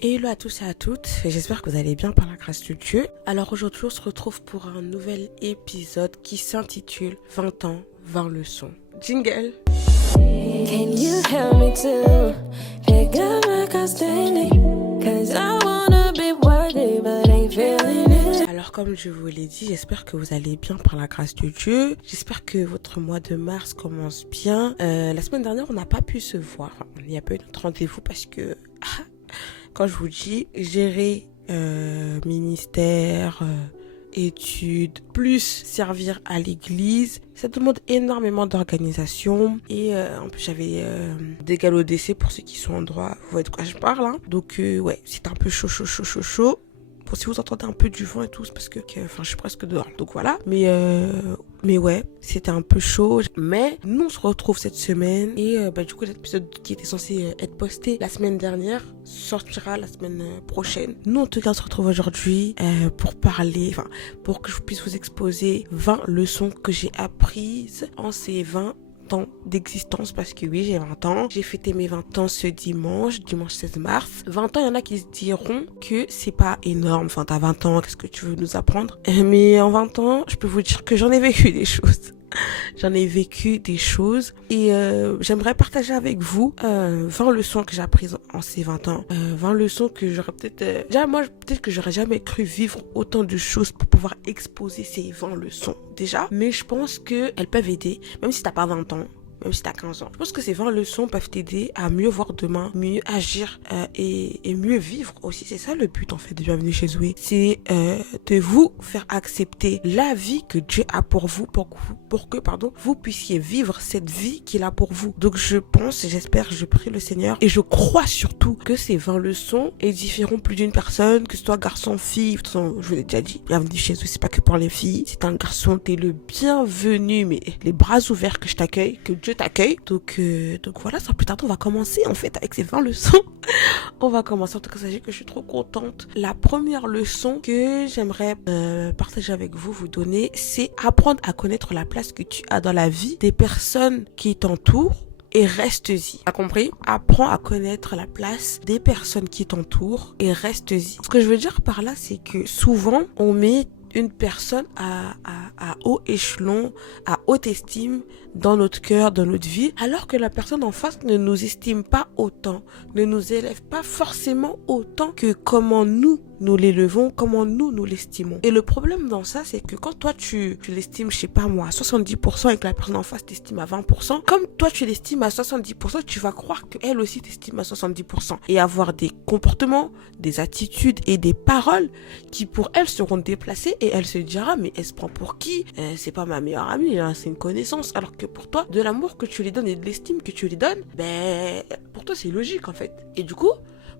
Hello à tous et à toutes, j'espère que vous allez bien par la grâce de Dieu. Alors aujourd'hui on se retrouve pour un nouvel épisode qui s'intitule 20 ans, 20 leçons. Jingle. Can you help me to pick up my custody? Cause I wanna be worthy but ain't feeling it. Alors comme je vous l'ai dit, j'espère que vous allez bien par la grâce de Dieu. J'espère que votre mois de mars commence bien. La semaine dernière on n'a pas pu se voir, il n'y a pas eu notre rendez-vous parce que... Quand je vous dis gérer ministère, études, plus servir à l'église, ça demande énormément d'organisation. Et en plus j'avais des galops d'essai pour ceux qui sont en droit, vous voyez de quoi je parle. Hein. Donc ouais, c'est un peu chaud. Bon, si vous entendez un peu du vent et tout, c'est parce que je suis presque dehors. Donc voilà. Mais ouais, c'était un peu chaud. Mais nous, on se retrouve cette semaine. Et du coup, l'épisode qui était censé être posté la semaine dernière sortira la semaine prochaine. Nous, en tout cas, on se retrouve aujourd'hui pour que je puisse vous exposer 20 leçons que j'ai apprises en ces 20 ans d'existence, parce que oui, j'ai 20 ans. J'ai fêté mes 20 ans ce dimanche 16 mars. 20 ans, il y en a qui se diront que c'est pas énorme. Enfin, t'as 20 ans, qu'est-ce que tu veux nous apprendre? Mais en 20 ans, je peux vous dire que j'en ai vécu des choses. J'en ai vécu des choses et j'aimerais partager avec vous 20 leçons que j'ai apprises en ces 20 ans. 20 leçons que j'aurais peut-être... peut-être que j'aurais jamais cru vivre autant de choses pour pouvoir exposer ces 20 leçons déjà. Mais je pense qu'elles peuvent aider, même si t'as pas 20 ans. Même si t'as 15 ans. Je pense que ces 20 leçons peuvent t'aider à mieux voir demain, mieux agir et mieux vivre aussi. C'est ça le but en fait de Bienvenue chez Zoé. C'est de vous faire accepter la vie que Dieu a pour vous, pour que vous puissiez vivre cette vie qu'il a pour vous. Donc je pense, j'espère, je prie le Seigneur et je crois surtout que ces 20 leçons édifieront plus d'une personne, que ce soit garçon, fille. De toute façon, je vous l'ai déjà dit, Bienvenue chez Zoé, c'est pas que pour les filles. C'est un garçon, t'es le bienvenu, mais les bras ouverts que je t'accueille, que Dieu t'accueille. Donc voilà, sans plus tarder, on va commencer en fait avec ces 20 leçons. On va commencer, en tout cas, sachez que je suis trop contente. La première leçon que j'aimerais partager avec vous, vous donner, c'est apprendre à connaître la place que tu as dans la vie des personnes qui t'entourent et reste-y. T'as compris? Apprends à connaître la place des personnes qui t'entourent et reste-y. Ce que je veux dire par là, c'est que souvent, on met une personne à haut échelon, à haute estime dans notre cœur, dans notre vie, alors que la personne en face ne nous estime pas autant, ne nous élève pas forcément autant que comment nous l'élevons, comment nous l'estimons. Et le problème dans ça, c'est que quand toi tu l'estimes, je sais pas moi, à 70% et que la personne en face t'estime à 20%, comme toi tu l'estimes à 70%, tu vas croire qu'elle aussi t'estime à 70% et avoir des comportements, des attitudes et des paroles qui pour elle seront déplacées et elle se dira mais elle se prend pour qui? C'est pas ma meilleure amie, hein, c'est une connaissance. Alors que pour toi, de l'amour que tu lui donnes et de l'estime que tu lui donnes, pour toi c'est logique en fait. Et du coup,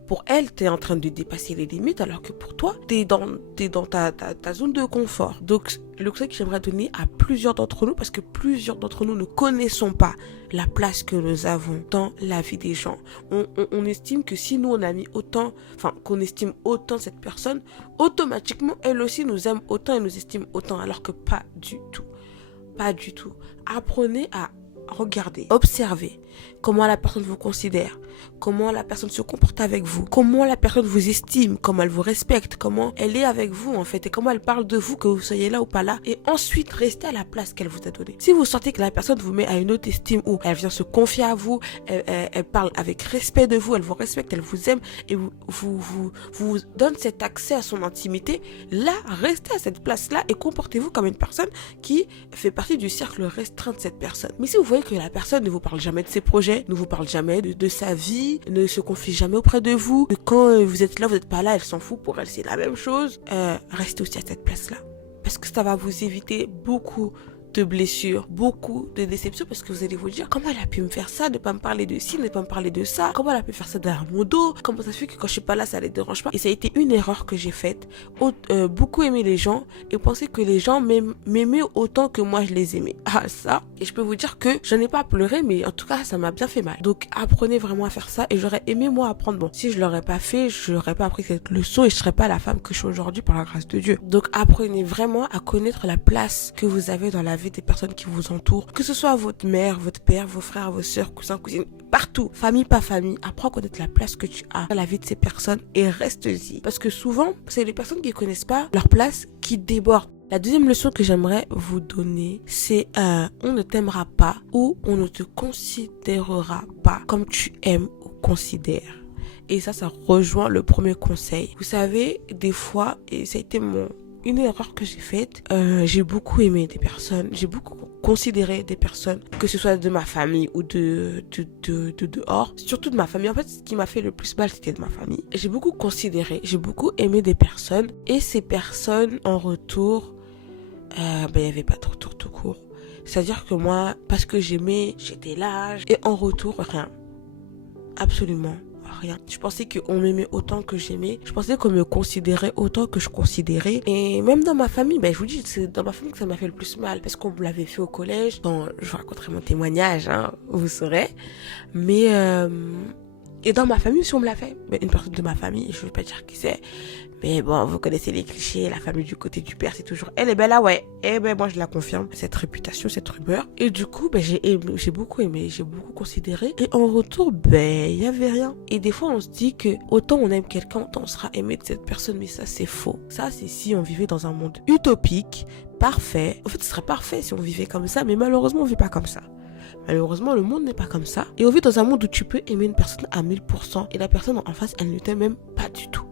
pour elle, t'es en train de dépasser les limites, alors que pour toi, t'es dans ta zone de confort. Donc, le conseil que j'aimerais donner à plusieurs d'entre nous, parce que plusieurs d'entre nous ne connaissons pas la place que nous avons dans la vie des gens. On estime que si nous on a mis autant, qu'on estime autant cette personne, automatiquement, elle aussi nous aime autant et nous estime autant, alors que pas du tout. Pas du tout. Apprenez à regarder, observer comment la personne vous considère, comment la personne se comporte avec vous, comment la personne vous estime, comment elle vous respecte, comment elle est avec vous en fait et comment elle parle de vous, que vous soyez là ou pas là, et ensuite restez à la place qu'elle vous a donnée. Si vous sentez que la personne vous met à une haute estime où elle vient se confier à vous, elle parle avec respect de vous, elle vous respecte, elle vous aime et vous donne cet accès à son intimité, là restez à cette place là et comportez-vous comme une personne qui fait partie du cercle restreint de cette personne. Mais si vous voyez que la personne ne vous parle jamais de ses projets, ne vous parle jamais de sa vie, ne se confie jamais auprès de vous, que quand vous êtes là, vous n'êtes pas là, elle s'en fout, pour elle c'est la même chose, restez aussi à cette place-là. Parce que ça va vous éviter beaucoup de blessures, beaucoup de déceptions, parce que vous allez vous dire comment elle a pu me faire ça, ne pas me parler de ci, ne pas me parler de ça, comment elle a pu faire ça derrière mon dos, comment ça se fait que quand je suis pas là ça les dérange pas. Et ça a été une erreur que j'ai faite, beaucoup aimer les gens et penser que les gens m'aimaient autant que moi je les aimais. Ça, et je peux vous dire que je n'ai pas pleuré, mais en tout cas ça m'a bien fait mal. Donc apprenez vraiment à faire ça, et j'aurais aimé moi apprendre. Bon, si je l'aurais pas fait, je n'aurais pas appris cette leçon et je serais pas la femme que je suis aujourd'hui par la grâce de Dieu. Donc apprenez vraiment à connaître la place que vous avez dans la vie avez des personnes qui vous entourent, que ce soit votre mère, votre père, vos frères, vos soeurs, cousins, cousines, partout, famille, pas famille, apprends à connaître la place que tu as dans la vie de ces personnes et reste-y. Parce que souvent, c'est les personnes qui ne connaissent pas leur place qui débordent. La deuxième leçon que j'aimerais vous donner, c'est on ne t'aimera pas ou on ne te considérera pas comme tu aimes ou considères. Et ça rejoint le premier conseil. Vous savez, des fois, et ça a été une erreur que j'ai faite, j'ai beaucoup aimé des personnes, j'ai beaucoup considéré des personnes, que ce soit de ma famille ou de dehors, surtout de ma famille. En fait, ce qui m'a fait le plus mal, c'était de ma famille. J'ai beaucoup considéré, j'ai beaucoup aimé des personnes, et ces personnes, en retour, il n'y avait pas de retour tout court. C'est-à-dire que moi, parce que j'aimais, j'étais là, et en retour, rien. Absolument rien. Je pensais qu'on m'aimait autant que j'aimais. Je pensais qu'on me considérait autant que je considérais. Et même dans ma famille, je vous dis, c'est dans ma famille que ça m'a fait le plus mal. Parce qu'on me l'avait fait au collège. Quand je vous raconterai mon témoignage, vous saurez. Mais... et dans ma famille aussi, on me l'a fait. Mais une personne de ma famille, je ne vais pas dire qui c'est. Mais bon, vous connaissez les clichés, la famille du côté du père, c'est toujours elle est belle là, ouais. Et moi je la confirme, cette réputation, cette rumeur. Et du coup, j'ai beaucoup aimé, j'ai beaucoup considéré. Et en retour, il y avait rien. Et des fois, on se dit que autant on aime quelqu'un, autant on sera aimé de cette personne, mais ça c'est faux. Ça, c'est si on vivait dans un monde utopique, parfait. En fait, ce serait parfait si on vivait comme ça, mais malheureusement, on vit pas comme ça. Malheureusement, le monde n'est pas comme ça. Et on vit dans un monde où tu peux aimer une personne à 1000% et la personne en face, elle ne t'aime même pas du tout.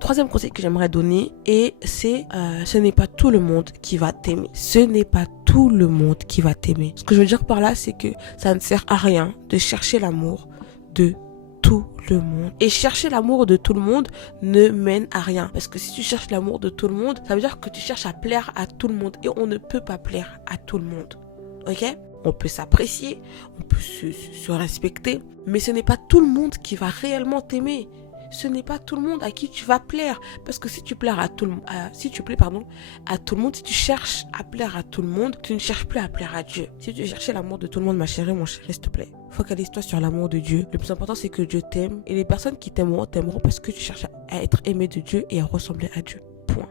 Troisième conseil que j'aimerais donner, et c'est ce n'est pas tout le monde qui va t'aimer. Ce n'est pas tout le monde qui va t'aimer. Ce que je veux dire par là, c'est que ça ne sert à rien de chercher l'amour de tout le monde. Et chercher l'amour de tout le monde ne mène à rien. Parce que si tu cherches l'amour de tout le monde, ça veut dire que tu cherches à plaire à tout le monde. Et on ne peut pas plaire à tout le monde. Ok ? On peut s'apprécier, on peut se respecter, mais ce n'est pas tout le monde qui va réellement t'aimer. Ce n'est pas tout le monde à qui tu vas plaire. Parce que si tu plais à tout le monde, si tu cherches à plaire à tout le monde, tu ne cherches plus à plaire à Dieu. Si tu cherchais l'amour de tout le monde, ma chérie, mon chéri, s'il te plaît, focalise-toi sur l'amour de Dieu. Le plus important, c'est que Dieu t'aime. Et les personnes qui t'aimeront parce que tu cherches à être aimé de Dieu et à ressembler à Dieu. Point.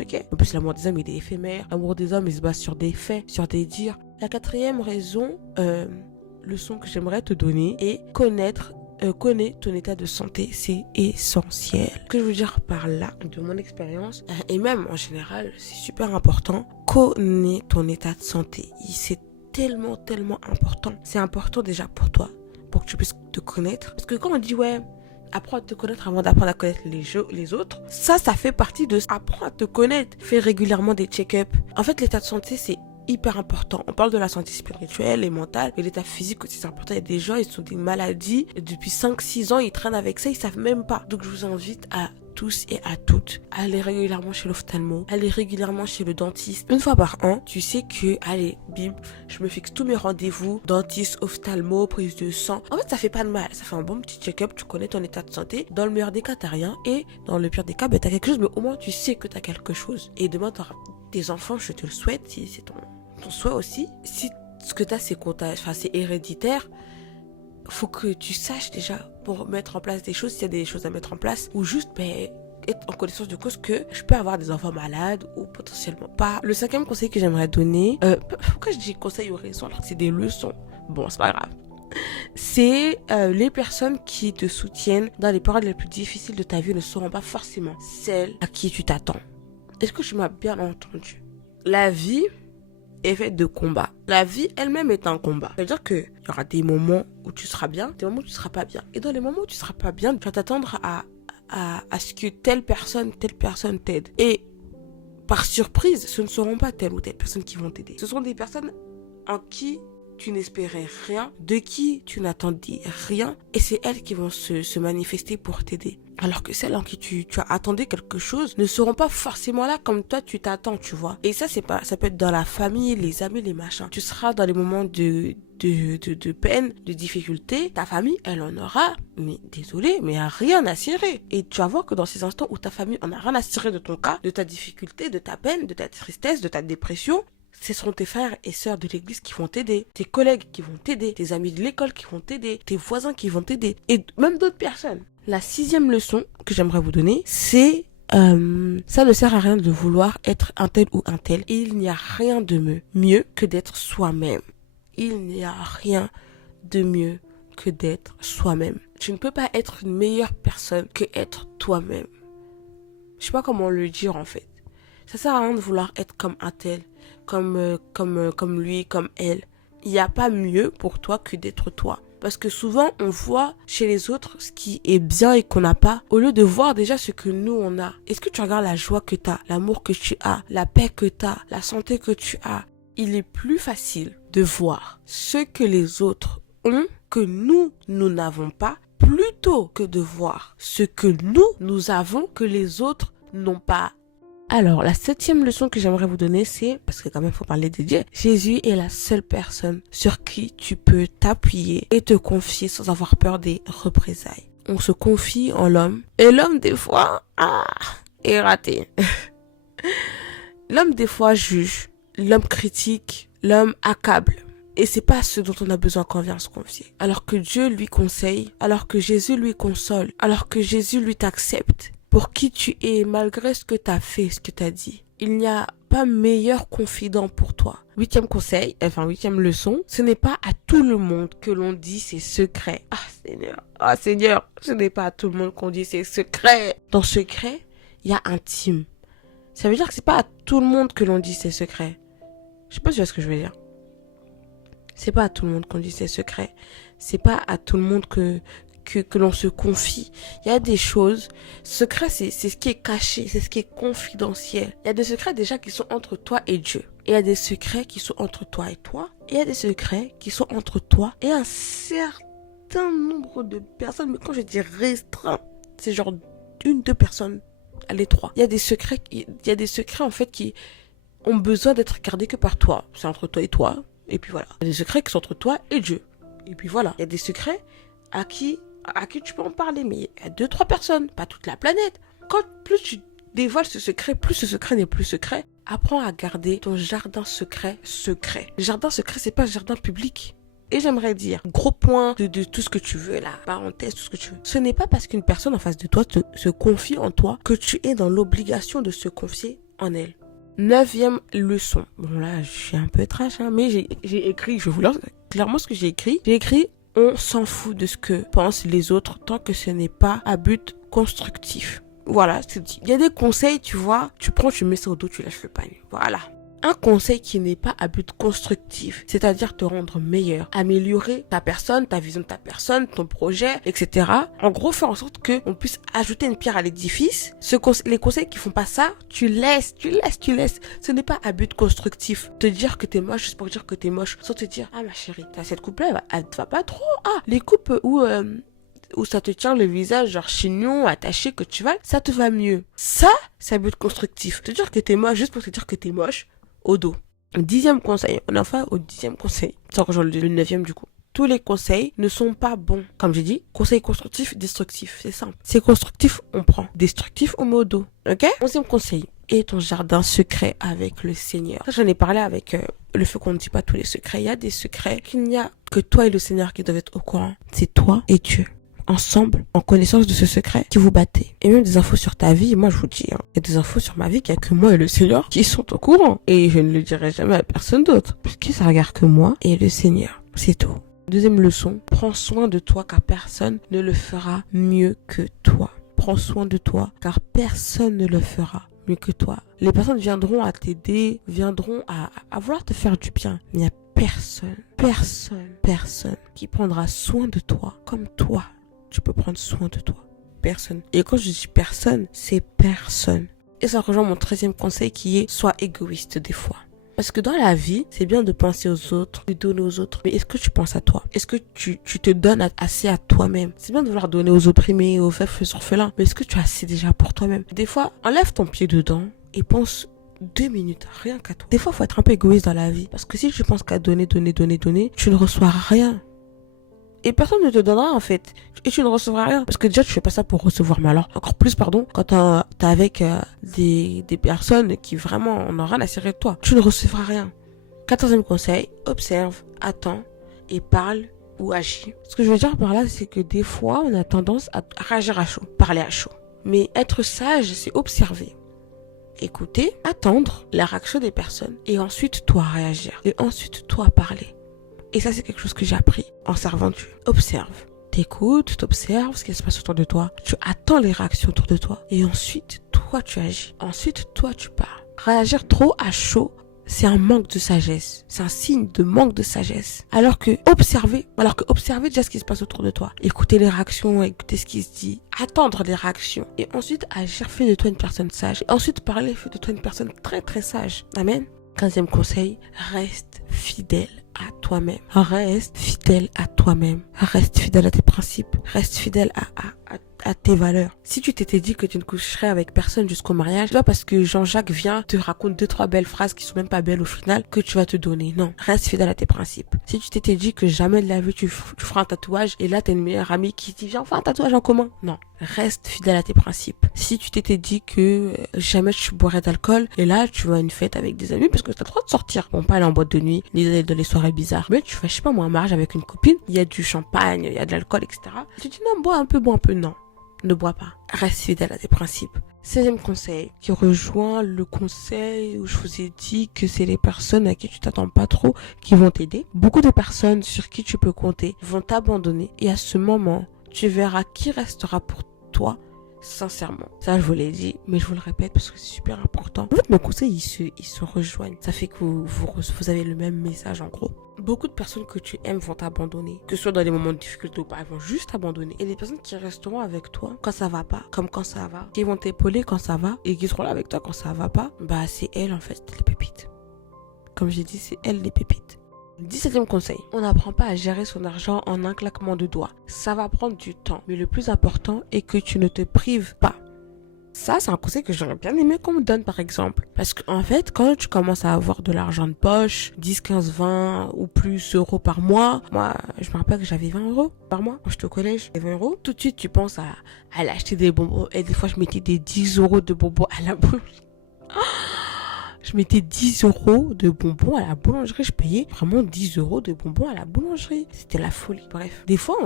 Ok ? En plus, l'amour des hommes, il est éphémère. L'amour des hommes, il se base sur des faits, sur des dires. La quatrième leçon que j'aimerais te donner est connais ton état de santé, c'est essentiel. Ce que je veux dire par là, de mon expérience, et même en général, c'est super important, connais ton état de santé. C'est tellement, tellement important. C'est important déjà pour toi, pour que tu puisses te connaître. Parce que quand on dit, apprends à te connaître avant d'apprendre à connaître les autres, ça fait partie de apprends à te connaître. Fais régulièrement des check-ups. En fait, l'état de santé, c'est hyper important. On parle de la santé spirituelle et mentale, mais l'état physique aussi c'est important. Il y a des gens, ils ont des maladies, et depuis 5-6 ans, ils traînent avec ça, ils savent même pas. Donc je vous invite à tous et à toutes, aller régulièrement chez l'ophtalmo, aller régulièrement chez le dentiste. Une fois par an, tu sais que, allez, bim, je me fixe tous mes rendez-vous, dentiste, ophtalmo, prise de sang. En fait, ça fait pas de mal. Ça fait un bon petit check-up, tu connais ton état de santé. Dans le meilleur des cas, t'as rien. Et dans le pire des cas, t'as quelque chose, mais au moins, tu sais que t'as quelque chose. Et demain, t'auras des enfants, je te le souhaite, si c'est ton souhait aussi. Si ce que t'as, c'est héréditaire, faut que tu saches déjà pour mettre en place des choses, s'il y a des choses à mettre en place, ou juste être en connaissance de cause que je peux avoir des enfants malades ou potentiellement pas. Le cinquième conseil que j'aimerais donner, pourquoi je dis conseil ou raison alors que c'est des leçons? Bon, c'est pas grave. C'est les personnes qui te soutiennent dans les périodes les plus difficiles de ta vie ne seront pas forcément celles à qui tu t'attends. Est-ce que tu m'as bien entendu? La vie est faite de combats. La vie elle-même est un combat. C'est-à-dire qu'il y aura des moments où tu seras bien, des moments où tu seras pas bien. Et dans les moments où tu seras pas bien, tu vas t'attendre à ce que telle personne t'aide. Et par surprise, ce ne seront pas telle ou telle personne qui vont t'aider. Ce sont des personnes en qui tu n'espérais rien, de qui tu n'attendais rien, et c'est elles qui vont se manifester pour t'aider. Alors que celles en qui tu attendais quelque chose ne seront pas forcément là comme toi tu t'attends, tu vois. Et ça, ça peut être dans la famille, les amis, les machins. Tu seras dans les moments de peine, de difficulté. Ta famille, elle en aura, mais désolé, mais rien à cirer. Et tu vas voir que dans ces instants où ta famille en a rien à cirer de ton cas, de ta difficulté, de ta peine, de ta tristesse, de ta dépression, ce seront tes frères et sœurs de l'église qui vont t'aider, tes collègues qui vont t'aider, tes amis de l'école qui vont t'aider, tes voisins qui vont t'aider, et même d'autres personnes. La 6e leçon que j'aimerais vous donner, c'est ça ne sert à rien de vouloir être un tel ou un tel. Il n'y a rien de mieux que d'être soi-même. Il n'y a rien de mieux que d'être soi-même. Tu ne peux pas être une meilleure personne que être toi-même. Je sais pas comment le dire en fait. Ça sert à rien de vouloir être comme un tel, comme lui, comme elle. Il n'y a pas mieux pour toi que d'être toi. Parce que souvent, on voit chez les autres ce qui est bien et qu'on n'a pas, au lieu de voir déjà ce que nous, on a. Est-ce que tu regardes la joie que tu as, l'amour que tu as, la paix que tu as, la santé que tu as? Il est plus facile de voir ce que les autres ont que nous n'avons pas, plutôt que de voir ce que nous avons que les autres n'ont pas. Alors, la 7e leçon que j'aimerais vous donner, c'est, parce que quand même, il faut parler de Dieu, Jésus est la seule personne sur qui tu peux t'appuyer et te confier sans avoir peur des représailles. On se confie en l'homme, et l'homme, des fois, est raté. L'homme, des fois, juge, l'homme critique, l'homme accable. Et c'est pas ce dont on a besoin quand on vient se confier. Alors que Dieu lui conseille, alors que Jésus lui console, alors que Jésus lui t'accepte pour qui tu es, malgré ce que tu as fait, ce que tu as dit. Il n'y a pas meilleur confident pour toi. 8e conseil, 8e leçon, ce n'est pas à tout le monde que l'on dit ses secrets. Seigneur, ce n'est pas à tout le monde qu'on dit ses secrets. Dans secret, il y a intime. Ça veut dire que c'est pas à tout le monde que l'on dit ses secrets. Je sais pas si tu vois ce que je veux dire. C'est pas à tout le monde qu'on dit ses secrets. C'est pas à tout le monde que l'on se confie. Il y a des choses, secret c'est ce qui est caché, c'est ce qui est confidentiel. Il y a des secrets déjà qui sont entre toi et Dieu. Et il y a des secrets qui sont entre toi et toi. Et il y a des secrets qui sont entre toi et un certain nombre de personnes. Mais quand je dis restreint, c'est genre 1-2 personnes, allez 3. Il y a des secrets en fait qui ont besoin d'être gardés que par toi. C'est entre toi et toi. Et puis voilà. Il y a des secrets qui sont entre toi et Dieu. Et puis voilà. Il y a des secrets à qui tu peux en parler, mais il y a 2-3 personnes, pas toute la planète. Quand plus tu dévoiles ce secret, plus ce secret n'est plus secret. Apprends à garder ton jardin secret secret. Le jardin secret, c'est pas un jardin public. Et j'aimerais dire, gros point de tout ce que tu veux là, parenthèse, tout ce que tu veux. Ce n'est pas parce qu'une personne en face de toi se confie en toi que tu es dans l'obligation de se confier en elle. 9e leçon. Bon là, je suis un peu trash, mais j'ai écrit, je vous lance clairement ce que j'ai écrit. J'ai écrit: on s'en fout de ce que pensent les autres tant que ce n'est pas à but constructif. Voilà, c'est dit. Il y a des conseils, tu vois, tu prends, tu mets ça au dos, tu lâches le panier. Voilà. Un conseil qui n'est pas à but constructif, c'est-à-dire te rendre meilleur, améliorer ta personne, ta vision de ta personne, ton projet, etc. En gros, faire en sorte qu'on puisse ajouter une pierre à l'édifice. Les conseils qui font pas ça, tu laisses. Ce n'est pas à but constructif. Te dire que t'es moche juste pour dire que t'es moche, sans te dire: ah ma chérie, t'as cette coupe-là, elle te va pas trop. Ah, les coupes où ça te tient le visage genre chignon, attaché, que tu vas, ça te va mieux. Ça, c'est à but constructif. Te dire que t'es moche juste pour te dire que t'es moche, au dos. 10e conseil, on en fait au 10e conseil. Ça rejoint le 9e du coup. Tous les conseils ne sont pas bons. Comme j'ai dit, conseil constructif, destructif, c'est simple. C'est constructif, on prend. Destructif, on met au dos. Ok? 11e conseil, et ton jardin secret avec le Seigneur. Ça, j'en ai parlé avec le fait qu'on ne dit pas tous les secrets. Il y a des secrets qu'il n'y a que toi et le Seigneur qui doivent être au courant. C'est toi et Dieu. Ensemble, en connaissance de ce secret, qui vous battez. Et même des infos sur ta vie, moi je vous dis, il y a des infos sur ma vie qu'il n'y a que moi et le Seigneur qui sont au courant. Et je ne le dirai jamais à personne d'autre. Parce que ça regarde que moi et le Seigneur. C'est tout. 2e leçon, prends soin de toi car personne ne le fera mieux que toi. Prends soin de toi car personne ne le fera mieux que toi. Les personnes viendront à t'aider, viendront à vouloir te faire du bien. Il n'y a personne qui prendra soin de toi comme toi. Tu peux prendre soin de toi. Personne. Et quand je dis personne, c'est personne. Et ça rejoint mon 13e conseil qui est: sois égoïste des fois. Parce que dans la vie, c'est bien de penser aux autres, de donner aux autres. Mais est-ce que tu penses à toi? Est-ce que tu te donnes assez à toi-même? C'est bien de vouloir donner aux opprimés, aux veufs, aux orphelins. Mais est-ce que tu as assez déjà pour toi-même? Des fois, enlève ton pied dedans et pense 2 minutes, rien qu'à toi. Des fois, il faut être un peu égoïste dans la vie. Parce que si tu penses qu'à donner, tu ne reçois rien. Et personne ne te donnera en fait. Et tu ne recevras rien. Parce que déjà tu fais pas ça pour recevoir. Mais alors, encore plus quand t'es avec des personnes qui vraiment n'ont rien à cirer de toi. Tu ne recevras rien. 14e conseil, observe, attends et parle ou agis. Ce que je veux dire par là, c'est que des fois on a tendance à réagir à chaud, parler à chaud. Mais être sage, c'est observer, écouter, attendre la réaction des personnes et ensuite toi réagir et ensuite toi parler. Et ça, c'est quelque chose que j'ai appris en servant Dieu. Observe. T'écoutes, t'observes ce qui se passe autour de toi. Tu attends les réactions autour de toi. Et ensuite, toi, tu agis. Ensuite, toi, tu parles. Réagir trop à chaud, c'est un manque de sagesse. C'est un signe de manque de sagesse. Alors que observer déjà ce qui se passe autour de toi. Écouter les réactions, écouter ce qui se dit. Attendre les réactions. Et ensuite, agir fait de toi une personne sage. Et ensuite, parler fait de toi une personne très, très sage. Amen. 15e conseil, reste fidèle à toi-même. Reste fidèle à toi-même. Reste fidèle à tes principes. Reste fidèle à tes valeurs. Si tu t'étais dit que tu ne coucherais avec personne jusqu'au mariage, c'est pas parce que Jean-Jacques vient te raconte 2-3 belles phrases qui sont même pas belles au final que tu vas te donner. Non, reste fidèle à tes principes. Si tu t'étais dit que jamais de la vie tu feras un tatouage et là t'as une meilleure amie qui te dit viens on fait un tatouage en commun. Non, reste fidèle à tes principes. Si tu t'étais dit que jamais tu boirais d'alcool et là tu vas à une fête avec des amis parce que t'as le droit de sortir. Bon, pas aller en boîte de nuit, ni aller dans les soirées bizarres. Mais tu fais, je sais pas moi, un mariage avec une copine, il y a du champagne, il y a de l'alcool, etc. Tu dis non, bois un peu. Non. Ne bois pas. Reste fidèle à tes principes. 16e conseil, qui rejoint le conseil où je vous ai dit que c'est les personnes à qui tu t'attends pas trop qui vont t'aider. Beaucoup de personnes sur qui tu peux compter vont t'abandonner et à ce moment, tu verras qui restera pour toi sincèrement. Ça, je vous l'ai dit, mais je vous le répète parce que c'est super important. En fait, mes conseils, ils se rejoignent. Ça fait que vous avez le même message en gros. Beaucoup de personnes que tu aimes vont t'abandonner. Que ce soit dans des moments de difficulté ou pas, elles vont juste t'abandonner. Et des personnes qui resteront avec toi quand ça va pas, comme quand ça va. Qui vont t'épauler quand ça va et qui seront là avec toi quand ça va pas. Bah, c'est elles en fait, les pépites. Comme j'ai dit, c'est elles les pépites. 17e conseil, on n'apprend pas à gérer son argent en un claquement de doigts. Ça va prendre du temps, mais le plus important est que tu ne te prives pas. Ça, c'est un conseil que j'aurais bien aimé qu'on me donne par exemple. Parce qu'en fait, quand tu commences à avoir de l'argent de poche, 10, 15, 20 ou plus euros par mois, moi, je me rappelle que j'avais 20 euros par mois quand j'étais au collège. 20 euros, tout de suite, tu penses à aller acheter des bonbons. Et des fois, je mettais des 10 euros de bonbons à la boulangerie. Je mettais 10 euros de bonbons à la boulangerie. Je payais vraiment 10 euros de bonbons à la boulangerie. C'était la folie. Bref. Des fois,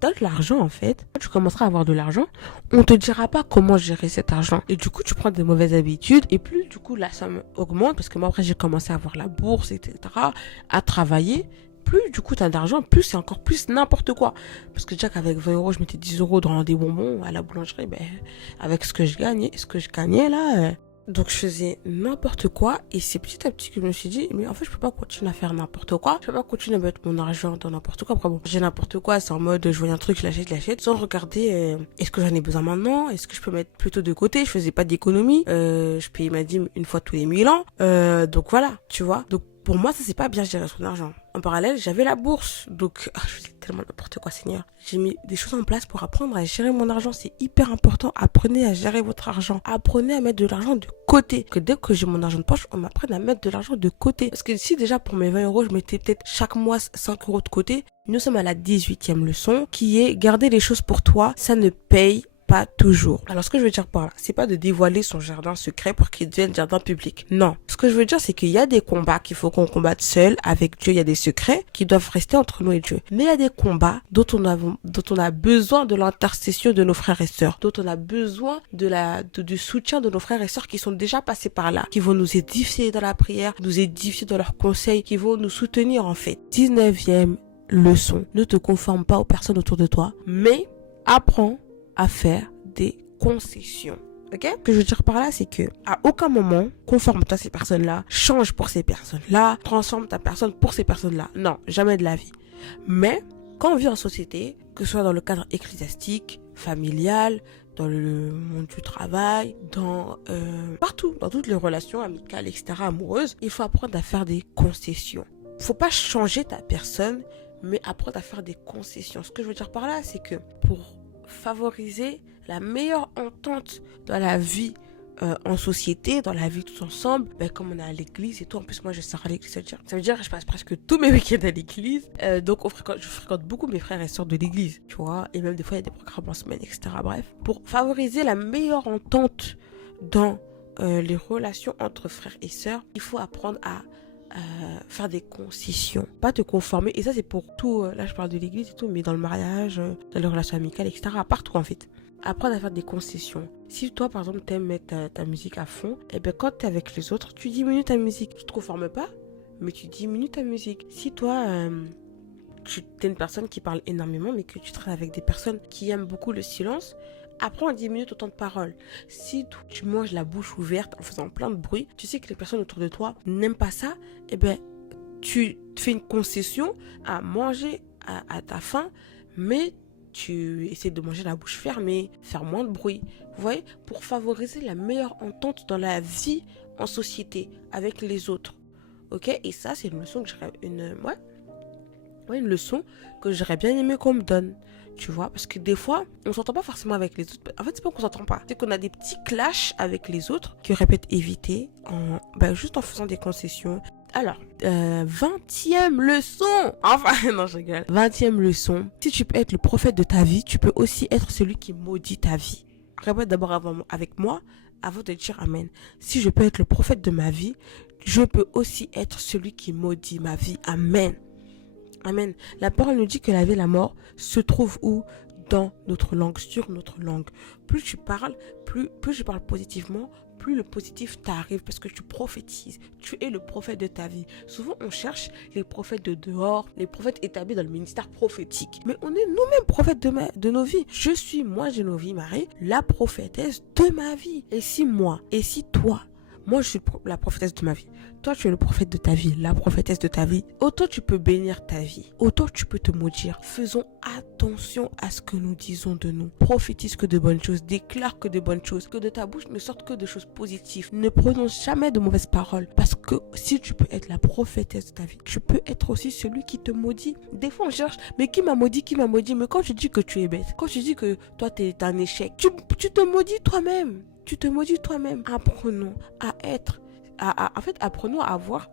t'as de l'argent en fait. Quand tu commenceras à avoir de l'argent, on te dira pas comment gérer cet argent. Et du coup, tu prends des mauvaises habitudes. Et plus du coup, la somme augmente. Parce que moi, après, j'ai commencé à avoir la bourse, etc. À travailler. Plus du coup, t'as d'argent, plus c'est encore plus n'importe quoi. Parce que déjà qu'avec 20 euros, je mettais 10 euros dans des bonbons à la boulangerie. Avec ce que je gagnais là... Donc je faisais n'importe quoi et c'est petit à petit que je me suis dit mais en fait je peux pas continuer à faire n'importe quoi, je peux pas continuer à mettre mon argent dans n'importe quoi. Après bon, j'ai n'importe quoi, c'est en mode je vois un truc, je l'achète sans regarder est-ce que j'en ai besoin maintenant, est-ce que je peux mettre plutôt de côté. Je faisais pas d'économie, je payais ma dîme une fois tous les 1000 ans, donc voilà, tu vois. Donc pour moi, ça c'est pas bien gérer son argent. En parallèle, j'avais la bourse. Donc, je faisais tellement n'importe quoi, Seigneur. J'ai mis des choses en place pour apprendre à gérer mon argent. C'est hyper important. Apprenez à gérer votre argent. Apprenez à mettre de l'argent de côté. Que dès que j'ai mon argent de poche, on m'apprenne à mettre de l'argent de côté. Parce que si déjà pour mes 20 euros, je mettais peut-être chaque mois 5 euros de côté, nous sommes à la 18e leçon qui est garder les choses pour toi. Ça ne paye pas toujours. Alors ce que je veux dire par là, c'est pas de dévoiler son jardin secret pour qu'il devienne jardin public. Non. Ce que je veux dire, c'est qu'il y a des combats qu'il faut qu'on combatte seul avec Dieu. Il y a des secrets qui doivent rester entre nous et Dieu. Mais il y a des combats dont on a besoin de l'intercession de nos frères et sœurs, dont on a besoin du soutien de nos frères et sœurs qui sont déjà passés par là, qui vont nous édifier dans la prière, nous édifier dans leurs conseils, qui vont nous soutenir en fait. 19e leçon. Ne te conforme pas aux personnes autour de toi, mais apprends à faire des concessions. Ok? Ce que je veux dire par là, c'est que à aucun moment, conforme-toi à ces personnes-là, change pour ces personnes-là, transforme ta personne pour ces personnes-là. Non, jamais de la vie. Mais quand on vit en société, que ce soit dans le cadre ecclésiastique, familial, dans le monde du travail, partout, dans toutes les relations amicales, etc., amoureuses, il faut apprendre à faire des concessions. Faut pas changer ta personne, mais apprendre à faire des concessions. Ce que je veux dire par là, c'est que pour favoriser la meilleure entente dans la vie en société, dans la vie tous ensemble, comme on est à l'église et tout. En plus, moi, je sers à l'église, ça veut dire que je passe presque tous mes week-ends à l'église. Donc, je fréquente beaucoup mes frères et sœurs de l'église, tu vois. Et même des fois, il y a des programmes en semaine, etc. Bref, pour favoriser la meilleure entente dans les relations entre frères et sœurs, il faut apprendre à faire des concessions, pas te conformer. Et ça c'est pour tout, là je parle de l'église et tout, mais dans le mariage, dans les relations amicales, etc., partout en fait. apprendre à faire des concessions. Si toi, par exemple, t'aimes mettre ta musique à fond, et bien quand t'es avec les autres, tu diminues ta musique. Tu te conformes pas, mais tu diminues ta musique. Si toi, tu es une personne qui parle énormément, mais que tu traînes avec des personnes qui aiment beaucoup le silence, apprends à diminuer ton temps de parole. Si tu manges la bouche ouverte en faisant plein de bruit, tu sais que les personnes autour de toi n'aiment pas ça, et bien tu fais une concession à manger à ta faim, mais tu essaies de manger la bouche fermée, faire moins de bruit. Vous voyez, pour favoriser la meilleure entente dans la vie en société avec les autres. Ok, et ça, c'est une leçon que une leçon que j'aurais bien aimé qu'on me donne. Tu vois, parce que des fois, on s'entend pas forcément avec les autres. En fait, c'est pas qu'on s'entend pas. C'est qu'on a des petits clashs avec les autres qui auraient pu être évités juste en faisant des concessions. Alors, 20e leçon. Enfin, non, je rigole. 20e leçon. Si tu peux être le prophète de ta vie, tu peux aussi être celui qui maudit ta vie. Répète d'abord avec moi, avant de dire Amen. Si je peux être le prophète de ma vie, je peux aussi être celui qui maudit ma vie. Amen. Amen. La parole nous dit que la vie et la mort se trouvent où? Dans notre langue, sur notre langue. Plus tu parles, plus je parle positivement, plus le positif t'arrive parce que tu prophétises. Tu es le prophète de ta vie. Souvent, on cherche les prophètes de dehors, les prophètes établis dans le ministère prophétique. Mais on est nous-mêmes prophètes de nos vies. Je suis, moi, Geneviève Marie, la prophétesse de ma vie. Et si toi, moi, je suis la prophétesse de ma vie. Toi, tu es le prophète de ta vie, la prophétesse de ta vie. Autant tu peux bénir ta vie, autant tu peux te maudire. Faisons attention à ce que nous disons de nous. Prophétise que de bonnes choses, déclare que de bonnes choses, que de ta bouche ne sortent que de choses positives. Ne prononce jamais de mauvaises paroles. Parce que si tu peux être la prophétesse de ta vie, tu peux être aussi celui qui te maudit. Des fois, on cherche, mais qui m'a maudit? Mais quand tu dis que tu es bête, quand tu dis que toi, tu es un échec, tu te maudis toi-même. Tu te maudis toi-même. Apprenons à être... apprenons à avoir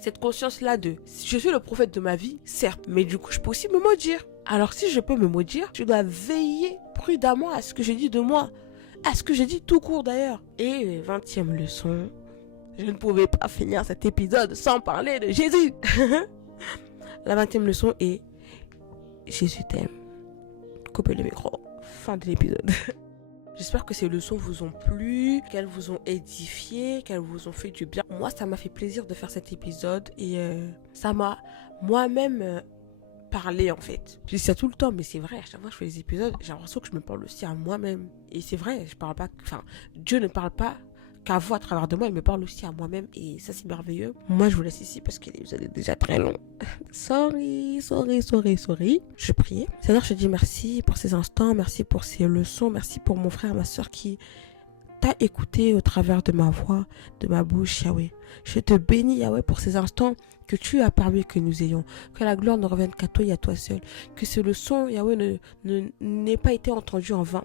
cette conscience-là de je suis le prophète de ma vie, certes, mais du coup, je peux aussi me maudire. Alors, si je peux me maudire, je dois veiller prudemment à ce que je dis de moi, à ce que je dis tout court d'ailleurs. Et 20e leçon, je ne pouvais pas finir cet épisode sans parler de Jésus. La 20e leçon est Jésus t'aime. Coupez le micro. Fin de l'épisode. J'espère que ces leçons vous ont plu, qu'elles vous ont édifié, qu'elles vous ont fait du bien. Moi, ça m'a fait plaisir de faire cet épisode et ça m'a moi-même parlé en fait. Je dis ça tout le temps, mais c'est vrai, à chaque fois que je fais des épisodes, j'ai l'impression que je me parle aussi à moi-même. Et c'est vrai, Dieu ne parle pas qu'à vous à travers de moi, il me parle aussi à moi-même et ça c'est merveilleux. Moi, je vous laisse ici parce que l'épisode est déjà très long. Sorry. Je priais. Seigneur, je te dis merci pour ces instants, merci pour ces leçons, merci pour mon frère, ma soeur qui t'a écouté au travers de ma voix, de ma bouche, Yahweh. Je te bénis, Yahweh, pour ces instants que tu as permis que nous ayons. Que la gloire ne revienne qu'à toi et à toi seul. Que ces leçons, Yahweh, n'aient pas été entendues en vain,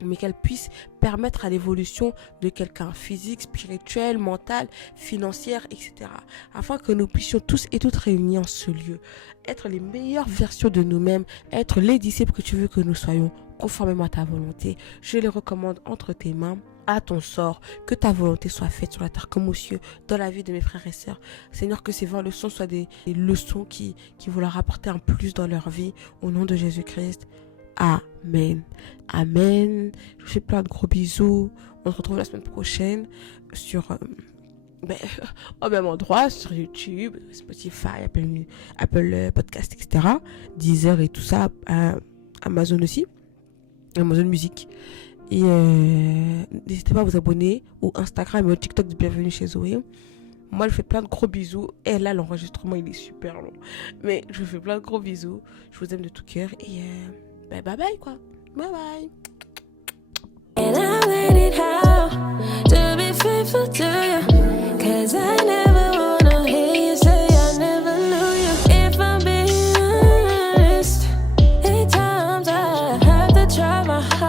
mais qu'elle puisse permettre à l'évolution de quelqu'un physique, spirituel, mental, financière, etc. Afin que nous puissions tous et toutes réunis en ce lieu, être les meilleures versions de nous-mêmes, être les disciples que tu veux que nous soyons, conformément à ta volonté. Je les recommande entre tes mains, à ton sort, que ta volonté soit faite sur la terre comme aux cieux, dans la vie de mes frères et sœurs. Seigneur, que ces 20 leçons soient des leçons qui vont leur apporter un plus dans leur vie, au nom de Jésus-Christ. Amen. Je vous fais plein de gros bisous. On se retrouve la semaine prochaine sur au même endroit, sur YouTube, Spotify, Apple Podcast, etc. Deezer et tout ça. Amazon aussi. Amazon Music. Et n'hésitez pas à vous abonner au Instagram et au TikTok de Bienvenue chez Zoé. Moi, je fais plein de gros bisous. Et là, l'enregistrement, il est super long. Mais je vous fais plein de gros bisous. Je vous aime de tout cœur. Et bye bye quoi. Bye bye. And I let it how to be faithful to you. Cause I never wanna hear you say I never knew you. If I'm being honest, at times I have to try my hardest.